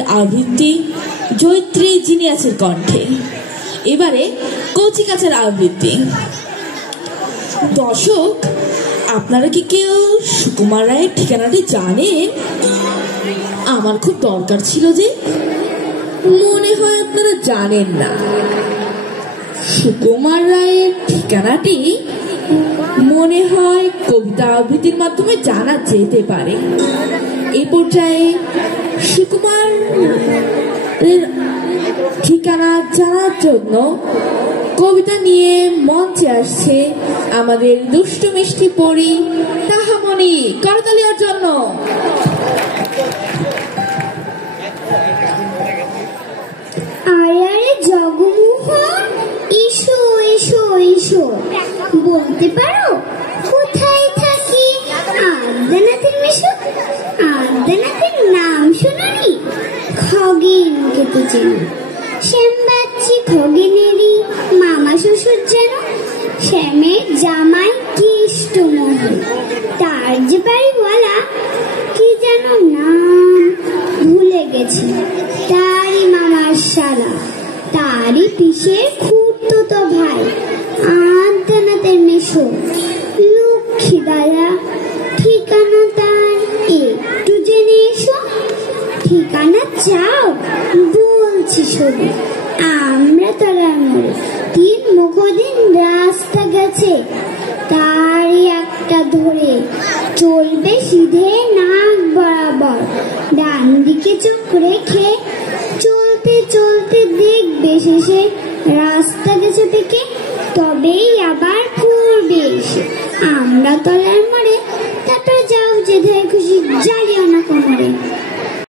গানের আবৃত্তি জয়িত্রী জিনিয়াসের কণ্ঠে। এবারে কচিকাচার আবৃত্তি। দর্শক, আপনারা কি কেউ সুকুমার রায়ের ঠিকানাটি জানেন? আমার খুব দরকার ছিল যে। মনে হয় আপনারা জানেন না। সুকুমার রায়ের ঠিকানাটি মনে হয় কবিতা আবৃত্তির মাধ্যমে জানা যেতে পারে। এই পর্যায়ে সুকুমার ঠিকানা জানার জন্য কবিতা নিয়ে মঞ্চে আসছে আমাদের দুষ্টু মিষ্টি পরী তাহামণি। করতালির জন্য। আরে আরে জগমোহন, এসো এসো এসো। বলতে পারো কোথায় থাকি? আদ্যানাথের মেশো। আদ্যানাথের নাম শোনি? খগেনকে তো চেনো। শ্যাম বাচ্চি খগেনেরই মামা শ্বশুর যেন। শ্যামের জামাই কেষ্টমোহন। তার যে বাড়ি বলা কি যেন নাম ভুলে গেছি। তারই মামার শালা, তারই পিসের খুড়তো ভাই আদ্যানাথের মেশো লক্ষ্মী দাদা। ঠিকানা তার একটু জেনে এসো। ঠিকানা চাও? বলছি শোনো। আমরা তলার মোড়ে 3 মুখদিন রাস্তা গেছে, তারই একটা ধরে চলবে সিধে নাক বরাবর। ডান দিকে চোখ রেখে চলতে চলতে দেখবে শেষে রাস্তা গেছে থেকে, তবেই আবার করবে এসে আমরা তলার